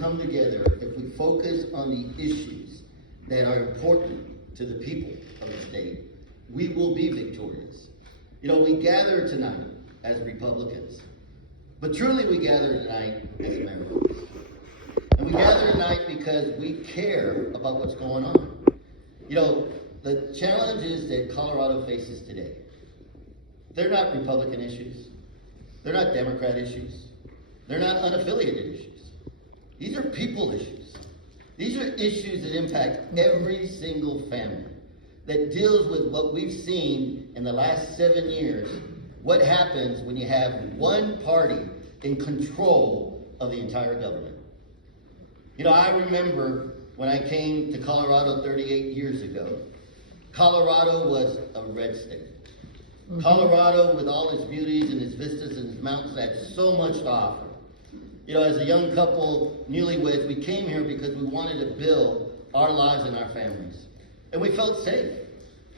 come together, if we focus on the issues that are important to the people of the state, we will be victorious. You know, we gather tonight as Republicans, but truly we gather tonight as Americans. And we gather tonight because we care about what's going on. You know, the challenges that Colorado faces today, they're not Republican issues. They're not Democrat issues. They're not unaffiliated issues. These are people issues. These are issues that impact every single family, that deals with what we've seen in the last 7 years, what happens when you have one party in control of the entire government. You know, I remember when I came to Colorado 38 years ago, Colorado was a red state. Colorado, with all its beauties and its vistas and its mountains, had so much to offer. You know, as a young couple, newlyweds, we came here because we wanted to build our lives and our families. And we felt safe.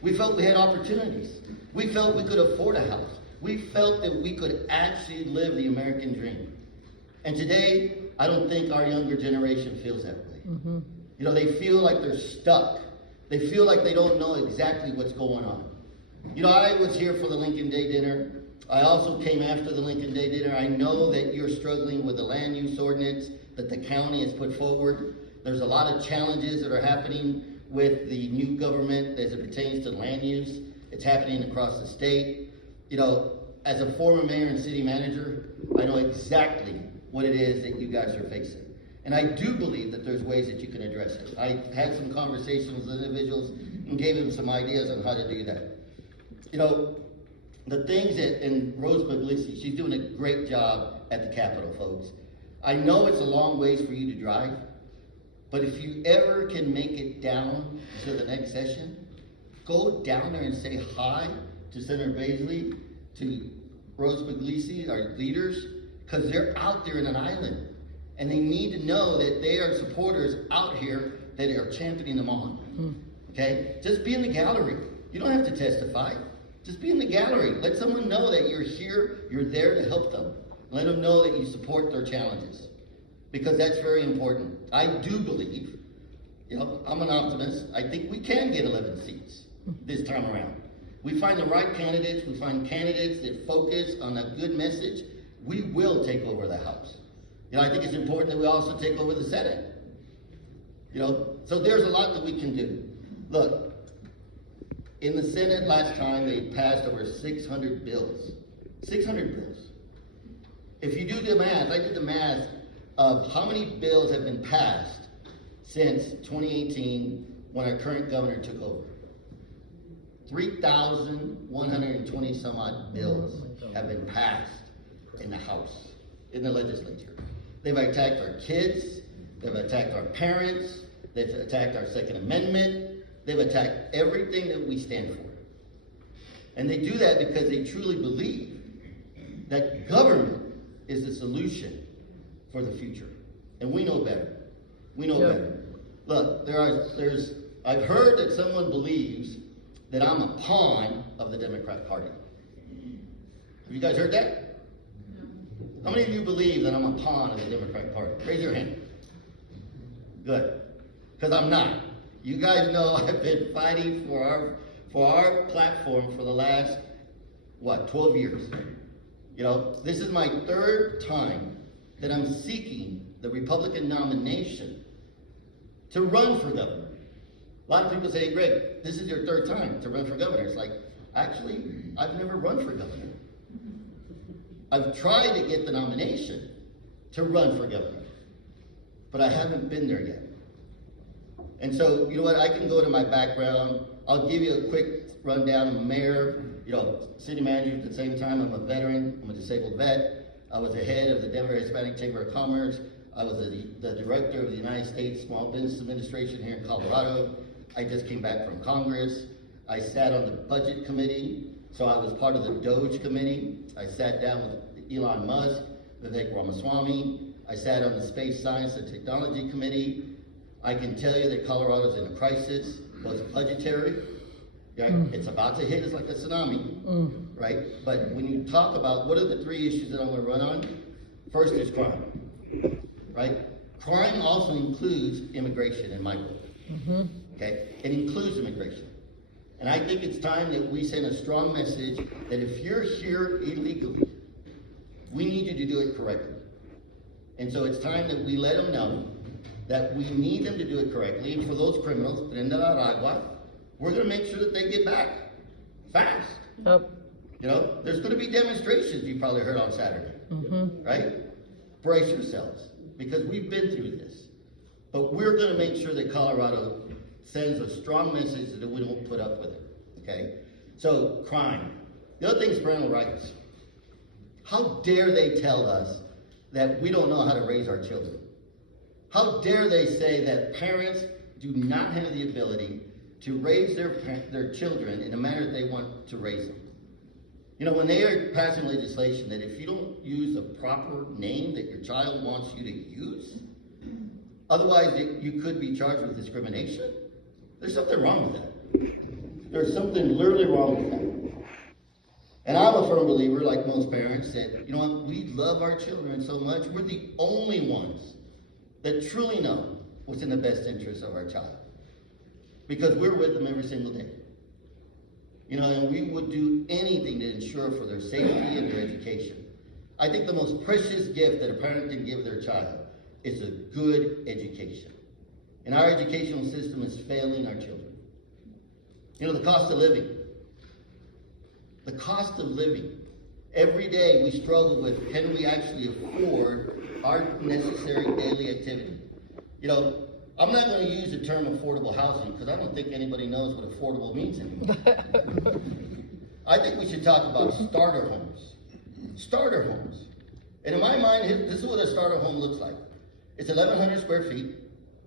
We felt we had opportunities. We felt we could afford a house. We felt that we could actually live the American dream. And today, I don't think our younger generation feels that way. You know, they feel like they're stuck. They feel like they don't know exactly what's going on. You know, I was here for the Lincoln Day dinner. I also came after the Lincoln Day dinner. I know that you're struggling with the land use ordinance that the county has put forward. There's a lot of challenges that are happening with the new government as it pertains to land use. It's happening across the state. You know, as a former mayor and city manager, I know exactly what it is that you guys are facing. And I do believe that there's ways that you can address it. I had some conversations with individuals and gave them some ideas on how to do that. You know, the things that, and Rose Puglisi, she's doing a great job at the Capitol, folks. I know it's a long ways for you to drive, but if you ever can make it down to the next session, go down there and say hi to Senator Baisley, to Rose Puglisi, our leaders, because they're out there in an island. And they need to know that they are supporters out here that are championing them on. Okay? Just be in the gallery. You don't have to testify. Just be in the gallery. Let someone know that you're here, you're there to help them. Let them know that you support their challenges, because that's very important. I do believe, you know, I'm an optimist. I think we can get 11 seats this time around. We find the right candidates. We find candidates that focus on a good message. We will take over the House. You know, I think it's important that we also take over the Senate. You know, so there's a lot that we can do. Look, in the Senate last time, they passed over 600 bills. 600 bills. If you do the math, I did the math of how many bills have been passed since 2018 when our current governor took over. 3,120 some odd bills have been passed in the House, in the legislature. They've attacked our kids, they've attacked our parents, they've attacked our Second Amendment, they've attacked everything that we stand for. And they do that because they truly believe that government is the solution for the future. And we know better. We know better. Look, I've heard that someone believes that I'm a pawn of the Democrat Party. Have you guys heard that? How many of you believe that I'm a pawn of the Democratic Party? Raise your hand. Good. Because I'm not. You guys know I've been fighting for our platform for the last, 12 years. You know, this is my third time that I'm seeking the Republican nomination to run for governor. A lot of people say, Greg, this is your third time to run for governor. It's like, actually, I've never run for governor. I've tried to get the nomination to run for governor, but I haven't been there yet. And so, you know what, I can go to my background. I'll give you a quick rundown. I'm a mayor, you know, city manager at the same time. I'm a veteran, I'm a disabled vet. I was the head of the Denver Hispanic Chamber of Commerce. I was the director of the United States Small Business Administration here in Colorado. I just came back from Congress. I sat on the budget committee. So I was part of the DOGE committee. I sat down with Elon Musk, Vivek Ramaswamy. I sat on the Space Science and Technology Committee. I can tell you that Colorado's in a crisis, both budgetary, right? It's about to hit us like a tsunami, right? But when you talk about what are the three issues that I'm gonna run on, first is crime, right? Crime also includes immigration in my book. Okay? It includes immigration. And I think it's time that we send a strong message that if you're here illegally, we need you to do it correctly. And so it's time that we let them know that we need them to do it correctly. And for those criminals, prenda la ragua, we're going to make sure that they get back fast. Yep. You know, there's going to be demonstrations you probably heard on Saturday, right? Brace yourselves, because we've been through this. But we're going to make sure that Colorado sends a strong message that we don't put up with it, okay? So, crime. The other thing is parental rights. How dare they tell us that we don't know how to raise our children? How dare they say that parents do not have the ability to raise their children in the manner that they want to raise them? You know, when they are passing legislation that if you don't use a proper name that your child wants you to use, otherwise you could be charged with discrimination, there's something wrong with that. There's something literally wrong with that. And I'm a firm believer, like most parents, that, you know what, we love our children so much, we're the only ones that truly know what's in the best interest of our child. Because we're with them every single day. You know, and we would do anything to ensure for their safety and their education. I think the most precious gift that a parent can give their child is a good education. And our educational system is failing our children. You know, the cost of living. The cost of living. Every day we struggle with, can we actually afford our necessary daily activity? You know, I'm not going to use the term affordable housing because I don't think anybody knows what affordable means anymore. I think we should talk about starter homes. Starter homes. And in my mind, this is what a starter home looks like. It's 1,100 square feet.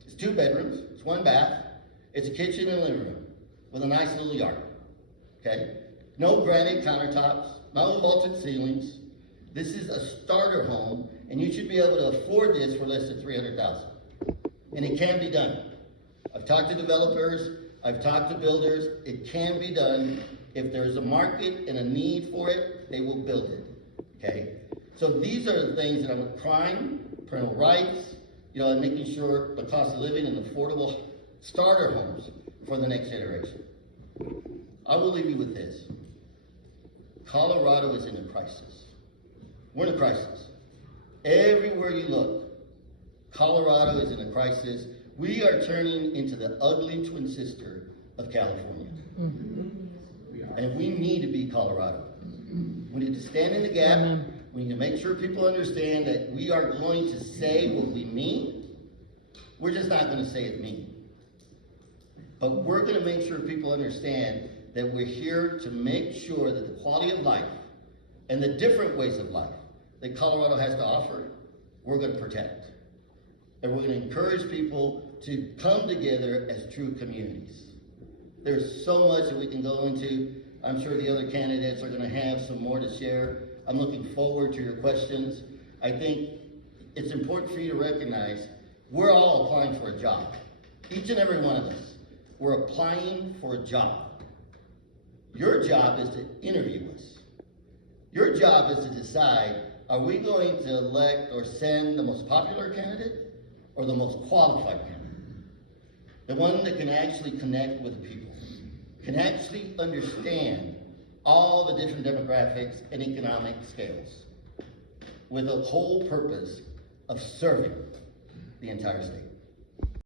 It's 2 bedrooms. It's 1 bath. It's a kitchen and living room with a nice little yard. Okay? No granite countertops. No vaulted ceilings. This is a starter home, and you should be able to afford this for less than $300,000. And it can be done. I've talked to developers, I've talked to builders. It can be done. If there's a market and a need for it, they will build it, okay? So these are the things that I'm crime, parental rights, you know, and making sure the cost of living and affordable starter homes for the next generation. I will leave you with this. Colorado is in a crisis. We're in a crisis. Everywhere you look, Colorado is in a crisis. We are turning into the ugly twin sister of California. And we need to be Colorado. We need to stand in the gap. We need to make sure people understand that we are going to say what we mean. We're just not going to say it mean. But we're going to make sure people understand that we're here to make sure that the quality of life and the different ways of life that Colorado has to offer, we're going to protect. And we're going to encourage people to come together as true communities. There's so much that we can go into. I'm sure the other candidates are going to have some more to share. I'm looking forward to your questions. I think it's important for you to recognize we're all applying for a job. Each and every one of us. We're applying for a job. Your job is to interview us. Your job is to decide, are we going to elect or send the most popular candidate or the most qualified candidate? The one that can actually connect with the people, can actually understand all the different demographics and economic scales with the whole purpose of serving the entire state.